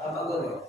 Pak Guru.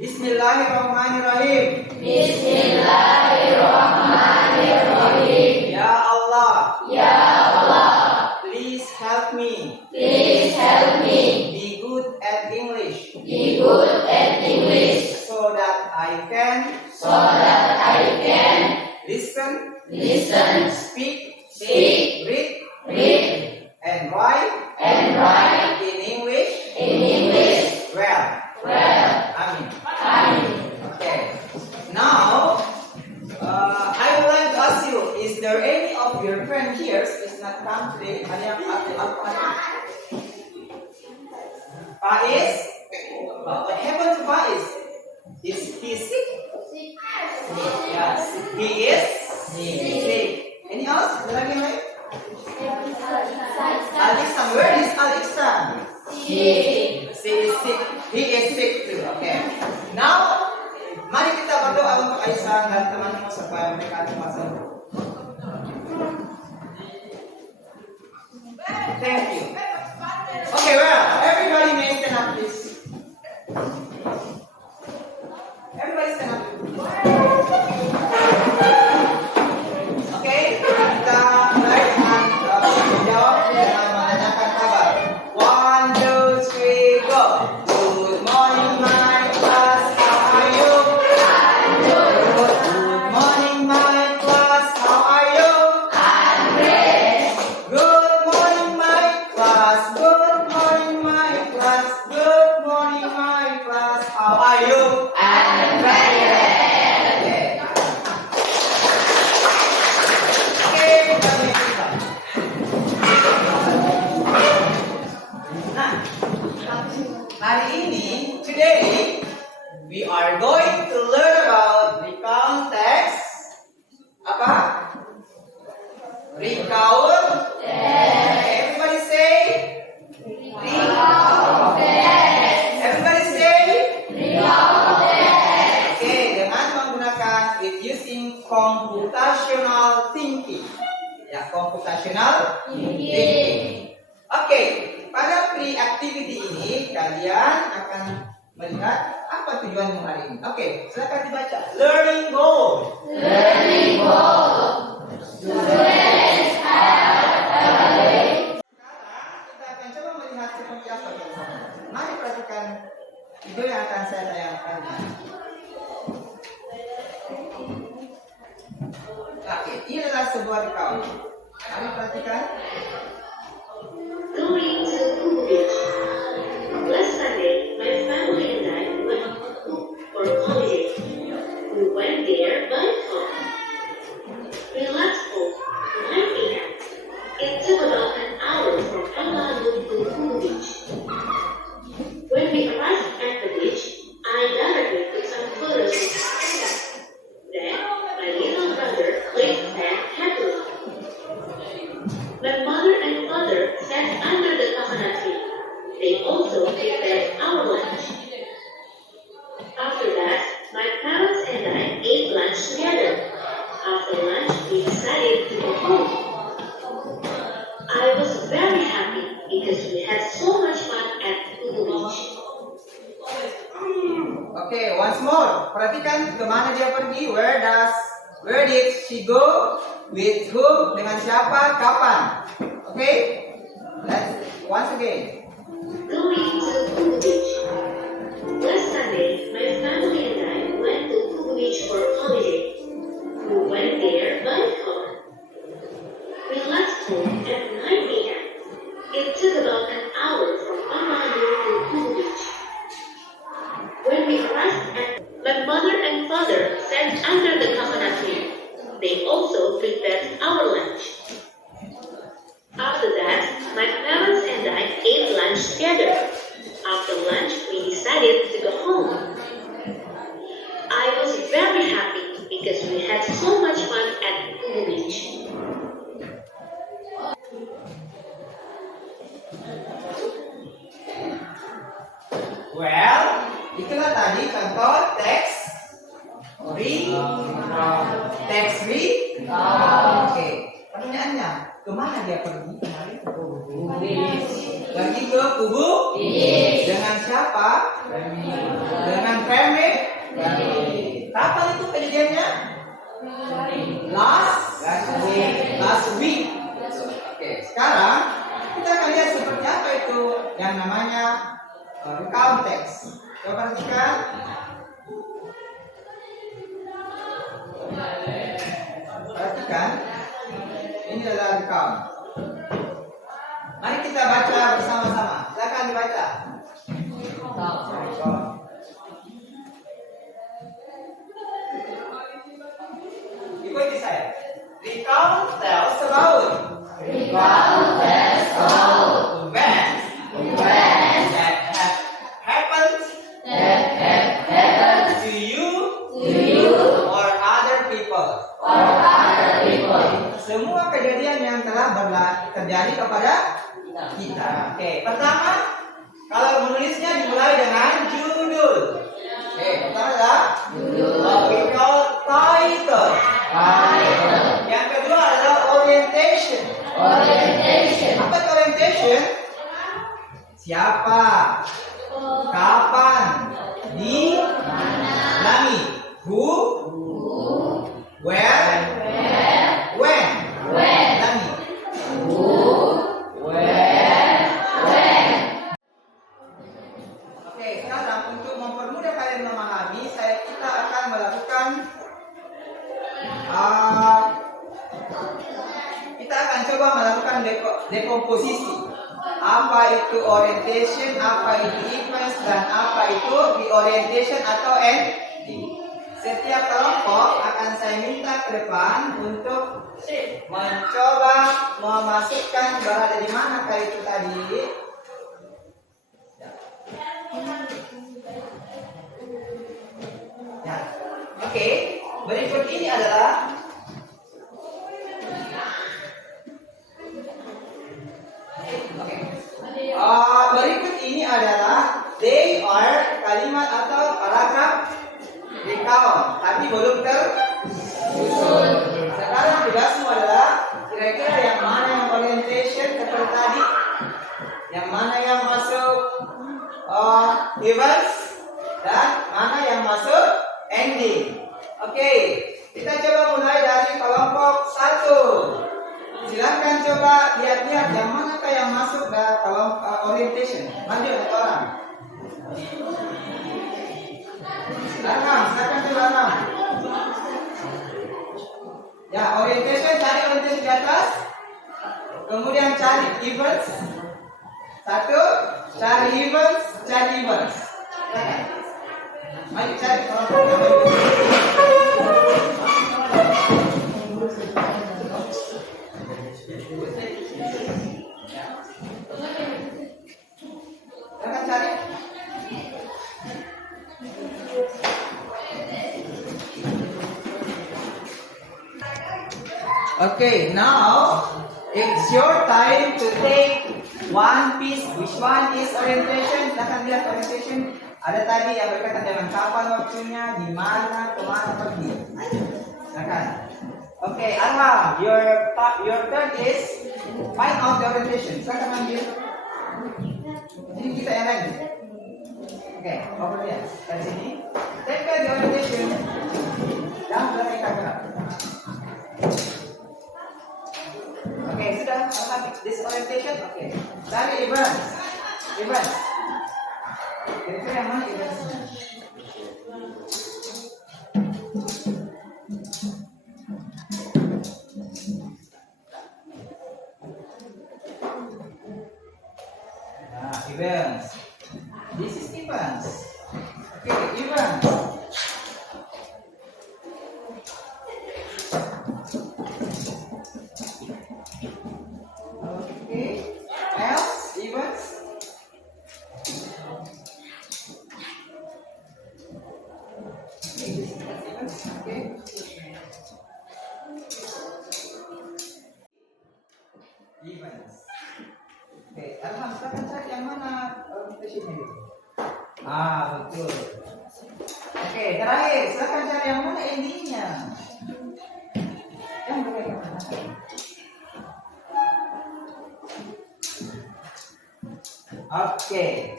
Bismillahirrahmanirrahim. Bismillahirrahmanirrahim. Ya Allah, Ya Allah, please help me. please help me Be good at English, be good at English so that I can so that I can listen, listen, speak, speak, read, read, and write and write in English in English well. well. Amin. Amin. Okay. Now, I would like to ask you: is there any of your friend here is not come today? Ada yang Faiz? What happened to Faiz? Is he sick? Yes, he is sick. Any else? Ada lagi yang lain? Al-Ihsan, where is Al-Ihsan? She is sick. He is sick too. Okay. Now, mari kita berdoa untuk Aisyah dan teman-teman supaya mereka cepat sembuh. Thank you. Okay, well, everybody may stand up, please. Everybody stand up. Okay, kita mulai dengan menjawab dengan menanyakan kabar. 1, 2, 3, go. Good morning, my class. How are you? Good morning, my class. How are you? Good morning, my class. Good morning, my class. Good morning, my class. How are you? Okay. Okay, kita mulai kita. Nah, hari ini, today, we are going to learn about recount text. Apa? Recount text. Everybody say. Recount text. Everybody say. Recount text. Oke, dengan menggunakan with using computational thinking. Ya, computational thinking. Oke, pada pre-activity ini kalian akan melihat apa tujuanmu hari ini. Oke, silakan dibaca. Learning goal. Learning goal. Students have a day. Sekarang kita akan coba melihat seperti apa tulisannya. Mari perhatikan video yang akan saya tayangkan. Oke, ini adalah sebuah recount. Mari perhatikan. Going to Kubu Beach. Last Sunday, my family and I went for holiday. We went there by car. We left home 9 a.m. It took about an hour from Honolulu to Kubu Beach. When we arrived at the beach, I directly took some photos of Kanda. Then, my little brother played tag happily. My mother and father sat under the coconut tree. They also prepared our lunch. After that, my parents and I ate lunch together. After lunch, we decided to go home. I was very happy because we had so much fun at Kubu Beach. Oke, once more. Perhatikan kemana dia pergi. Where did she go? With whom? Dengan siapa? Kapan? Oke? Let's once again. Going to Kubu Beach. Last Sunday, my family and I went to Kubu Beach for holiday. We went there by car. We left home at 9 a.m. It took about an hour from Honolulu to Kubu Beach. When we arrived at, my mother and father sat under the coconut tree. They also prepared our lunch. After that, my parents and I ate lunch together. After lunch, we decided to go home. I was very happy because we had so much fun at Kubu Beach. Well, itulah tadi contoh teks read. Oke. Pertanyaannya, kemana dia pergi kemarin? Pergi ke kubu. Dengan siapa? Dengan family. Kapan itu kejadiannya? Last week. Oke, sekarang kita akan lihat seperti apa itu yang namanya recount text. Coba perhatikan. Perhatikan. Ini adalah recount. Mari kita baca bersama-sama. Silakan dibaca. Ikuti saya. Recount tells about events that have happened to you or other people. Semua kejadian yang telah terjadi kepada kita. Oke, pertama, kalau menulisnya dimulai dengan judul. Oke, pertama adalah we call title. Yang kedua adalah orientation. Apa itu orientation? Siapa? Kapan? Di mana? Who? Where? When? Ulangi. Oke, sekarang untuk mempermudah kalian memahami, kita akan melakukan kita akan coba melakukan dekomposisi. Apa itu orientation, apa itu events, dan apa itu the orientation atau ending. Setiap kelompok akan saya minta ke depan untuk mencoba memasukkan berada di mana kali itu tadi. Ya. Oke, berikut ini adalah berikut ini adalah they are kalimat atau paragraf recount, tapi belum tersusun. Sekarang tugasmu adalah kira-kira yang mana yang orientation seperti tadi, yang mana yang masuk events, dan mana yang masuk ending. Oke, kita coba mulai dari kelompok 1. Silakan coba lihat-lihat yang manakah yang masuk dalam kelompok orientation. Maju satu orang. Silakan coba. Ya, orientation, cari orientation di atas. Kemudian cari events. Satu, cari events. Silakan. Mari cari kelompok. Silakan cari. Okay, now it's your time to take one piece. Which one is orientation? Silakan lihat orientation. Ada tadi yang berkaitan dengan kapan waktunya, di mana, kemana pergi. Silakan. Okay, Arham, your turn is find out the orientation. Silakan ambil. Ini kita yang lagi. Okay, over there. Dari sini. Take the orientation. Jangan berarti kamera. Oke, sudah this orientation. Oke. Dari events. Kira-kira yang mana events-nya? Nah, events. This is events. Oke, events. Else, events. Okay. Events. Oke, alhamdulillah cari yang mana orientationnya gitu. Betul. Oke, terakhir silakan cari yang mana endingnya. Yang berkaitan. Oke.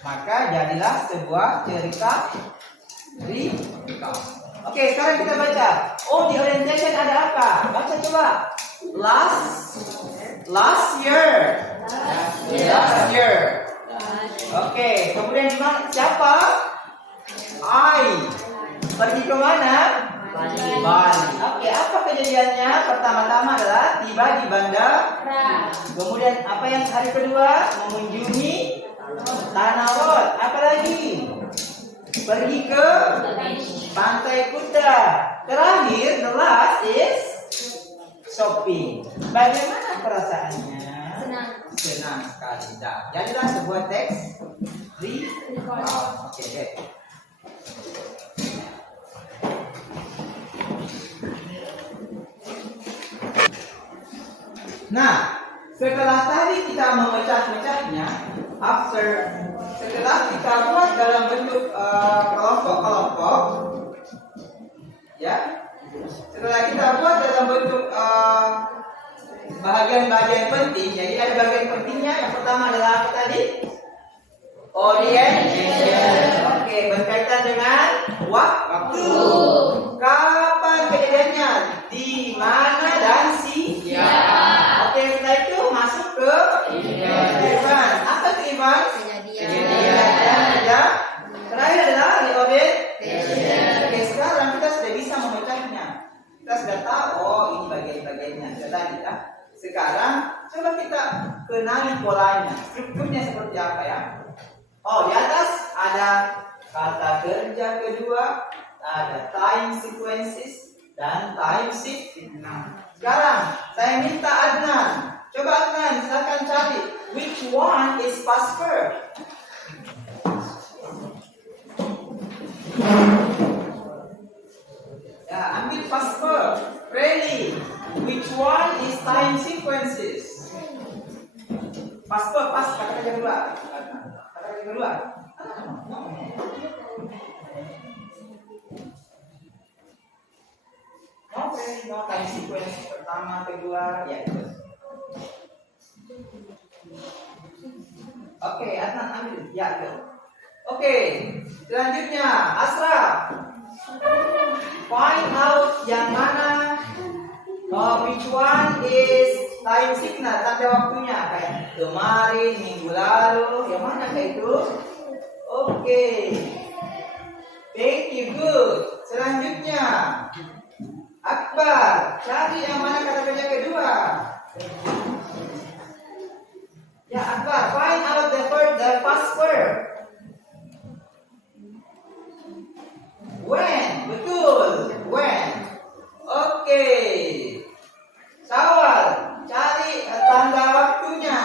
Maka jadilah sebuah cerita recount. Oke, sekarang kita baca. Oh, di orientation ada apa? Baca coba. Last year. Last year. Oke, kemudian di mana? Siapa? I. Pergi ke mana? Bali. Oke, apa kejadiannya? Pertama-tama adalah tiba di bandara. Kemudian apa yang hari kedua? Mengunjungi Tanah Lot. Apa lagi? Pergi ke Pantai Kuta. Terakhir, the last is shopping. Bagaimana perasaannya? Senang sekali. Dah. Jadilah sebuah teks recount. Oke, deh. Nah, setelah tadi kita memecah-mecahnya, setelah kita buat dalam bentuk kelompok-kelompok, ya, setelah kita buat dalam bentuk bagian-bagian penting, jadi ada bagian pentingnya. Yang pertama adalah apa tadi? Orientation. Oke, berkaitan dengan waktu. Kapan kejadiannya? Di mana dan siapa? Oke, setelah itu masuk ke event. Apa itu event? Kejadian. Ya. Terakhir adalah orientation. Oke, sekarang kita sudah bisa memecahnya. Kita sudah tahu, oh ini bagian-bagiannya. Sudah tadi ya. Sekarang coba kita kenali polanya. Strukturnya seperti apa ya? Oh, di atas ada kata kerja kedua, ada time sequences dan time shift. Sekarang saya minta Adnan. Coba Adnan, silakan cari which one is past verb. Ya, ambil past verb. Really, which one is time sequences? Past verb, kata kerja kedua. Kata kerja kedua. Oke, no time sequence pertama, kedua, ya itu. Oke, Adnan ambil, ya itu. Oke, selanjutnya Asraf. Find out yang mana, which one is time signal, tanda waktunya kayak kemarin, minggu lalu, yang mana kayak itu? Oke, thank you, good. Selanjutnya Akbar, cari yang mana kata kerja kedua. Ya Akbar, find out the past verb. When, betul, when. Oke. Sawal, cari tanda waktunya.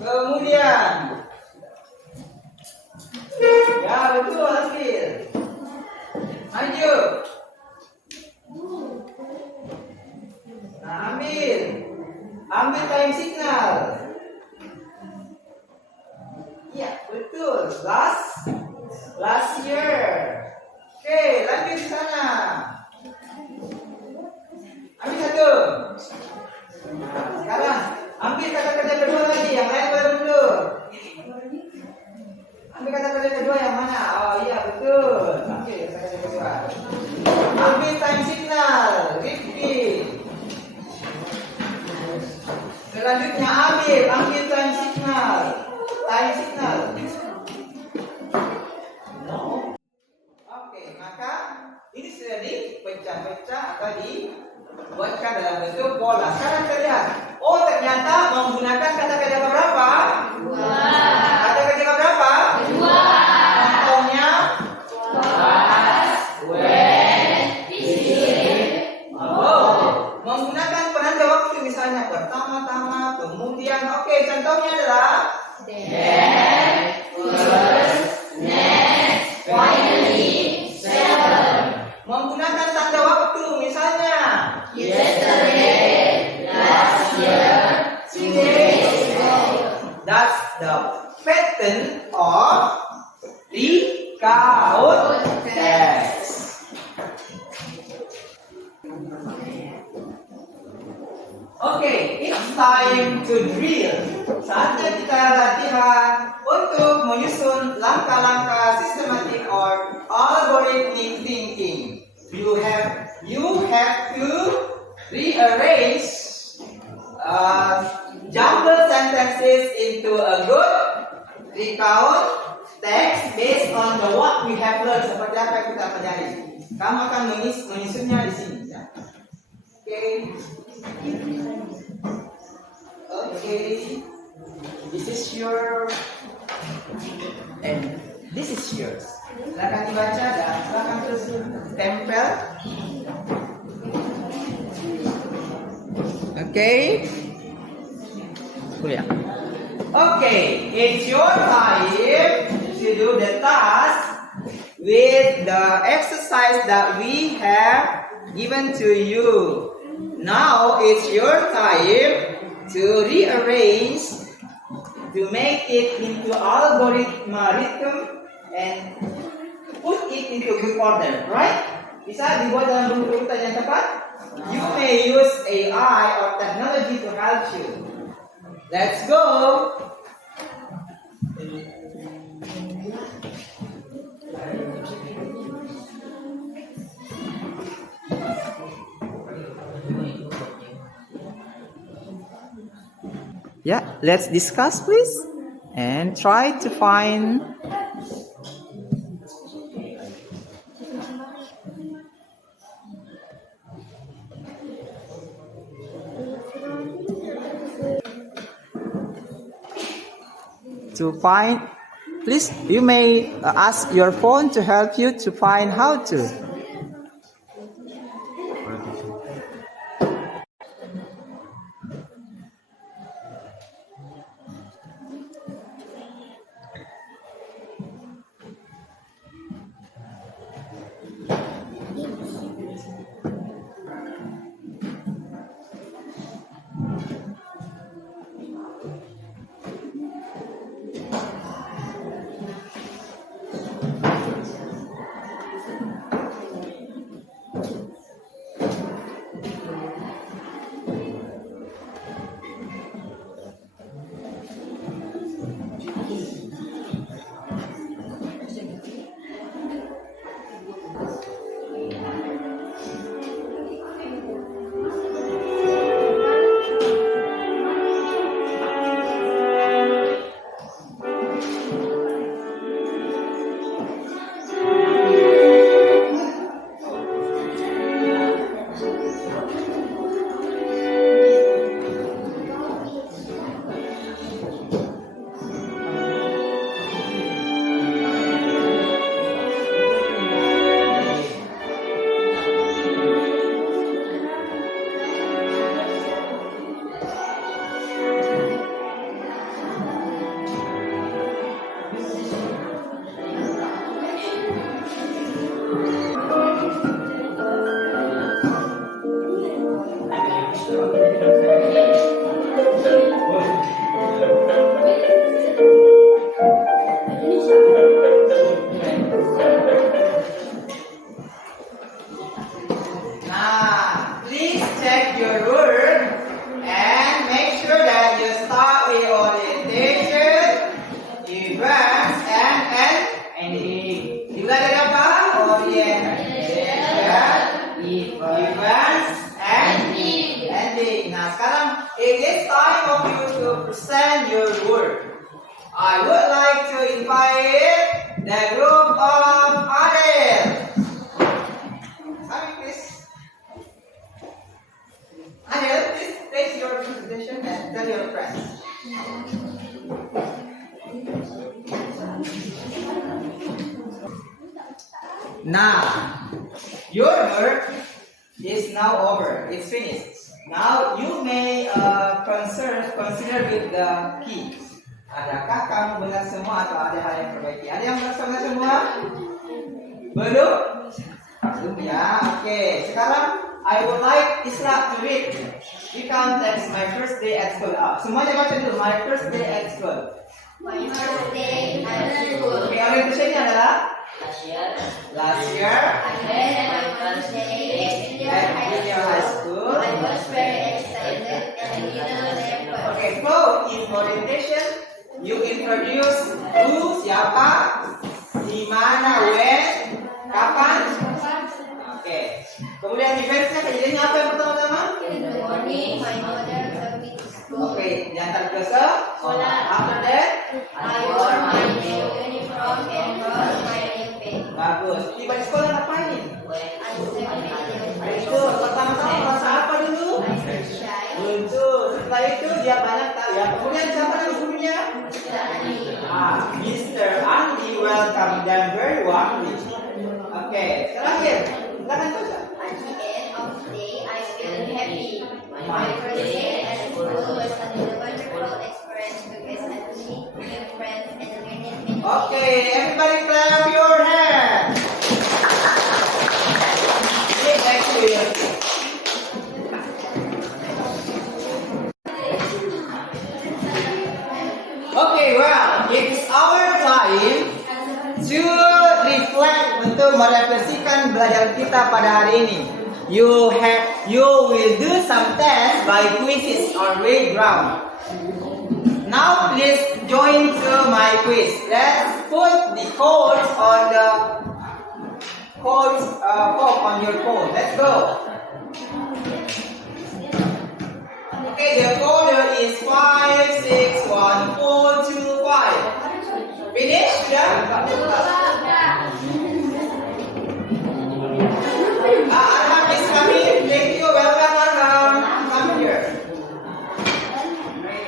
Kemudian, ya betul Asir. Maju. Nah, ambil time signal. Iya, betul. Last year. Oke, lanjut di sana. Ambil satu. Nah, sekarang ambil kata kerja kedua lagi, yang lain baru dulu. Ambil kata kerja kedua yang mana? Oh iya betul. Ambil kata kerja kedua. Ambil time signal. Repeat. Selanjutnya ambil time signal. Time signal. No. Oke, maka ini sudah dipecah-pecah atau dibuatkan dalam bentuk pola. Sekarang kita lihat. Oh, ternyata menggunakan kata kerja berapa? Dua. Kata kerja berapa? Dua. Contohnya Was, when, is. oh, menggunakan penanda waktu misalnya pertama-tama, kemudian. Oke, contohnya adalah Then, first, next, finally, seven. menggunakan tanda waktu misalnya Yesterday, last year, 2 days ago. that's the pattern of recount text. Okay, it's time to drill. Saatnya kita latihan untuk menyusun langkah-langkah sistematik or algorithmic thinking. You have to rearrange jumbled sentences into a good recount text based on the what we have learned. Seperti apa yang kita pelajari. Kamu akan menyusunnya di sini. Ya. Okay. This is your and this is yours. Silakan dibaca dan silakan terus tempel. Okay. Okay, it's your time to do the task with the exercise that we have given to you. Now it's your time to rearrange, to make it into algorithm and put it into good order, right? Bisa dibuat dalam urutan yang tepat. You may use AI or technology to help you. Let's go. Yeah, let's discuss please and try to find please you may ask your phone to help you to find how to. present your word. I would like to invite the group of adults. Sorry, please. Adults, please take your presentation and tell your friends. Now, your work is now over. It's finished. Now you may consider with the key. Adakah kamu benar semua atau ada hal yang perbaiki? Ada yang benar semua? Belum? Belum ya. Oke. Sekarang I would like Isra to read. You can text my first day at school. Semuanya baca dulu. My first day at school. My first day at school. Oke, orientasinya adalah last year. I had my first day at At junior high school. I was very excited and you know that introduce who, siapa, di mana, when, kapan. Oke. Kemudian defense-nya kejadiannya apa yang pertama-tama? In the morning, my mother took me to school. Oke, diantar ke sekolah. After that, I wore my new uniform and brushed my new teeth. bagus. Tiba di sekolah ngapain? I said Itu pertama-tama merasa apa dulu? shy. Lucu. Setelah itu dia banyak tahu ya. Kemudian siapa nama gurunya? Mr. Andi welcome them very warmly. Oke, terakhir. Silakan baca. At the end of the day, I feel happy. My first day at school was a wonderful experience because I meet new friends and learned many Oke, everybody clap your hands. Sit next to you. Okay, well, it's our time to reflect untuk merefleksikan belajar kita pada hari ini. You will do some tests by quizzes or playground. Now please join to my quiz. Let's put the codes on the form on your phone. Let's go. Okay, the code is 561425. Finish? Sudah? Arham is coming. Thank you. Welcome, Arham. Come here.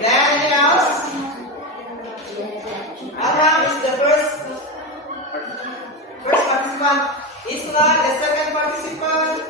Then else? Arham is the first participant. Isla, the second participant.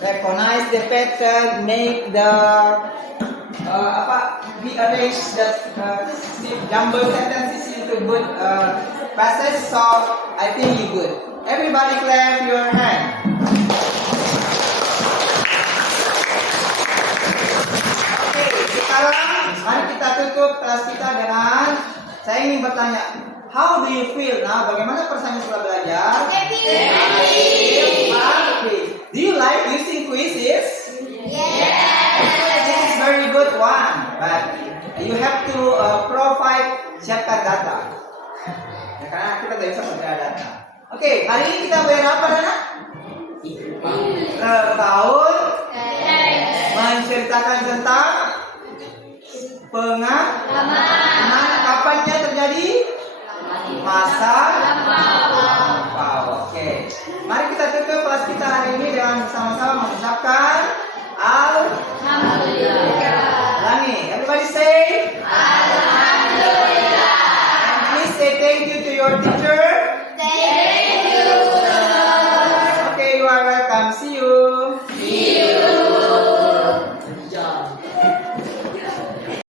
recognize the pattern, make the rearrange the jumble sentences into good passage. So I think you good. Everybody clap your hand. Oke, sekarang mari kita tutup kelas kita dengan saya ingin bertanya, how do you feel? Nah, bagaimana perasaannya setelah belajar? Happy. Do you like using quizzes? This is very good one, but you have to provide siapkan data. Ya, karena kita tidak bisa mencari data. Oke, hari ini kita bayar apa, Nana? Tahun menceritakan tentang pengalaman. Kapannya terjadi? Masa lampau. Oke. Mari kita tutup kelas kita hari ini dengan bersama-sama mengucapkan Alhamdulillah. Ulangi. Everybody say Alhamdulillah. And please say teacher.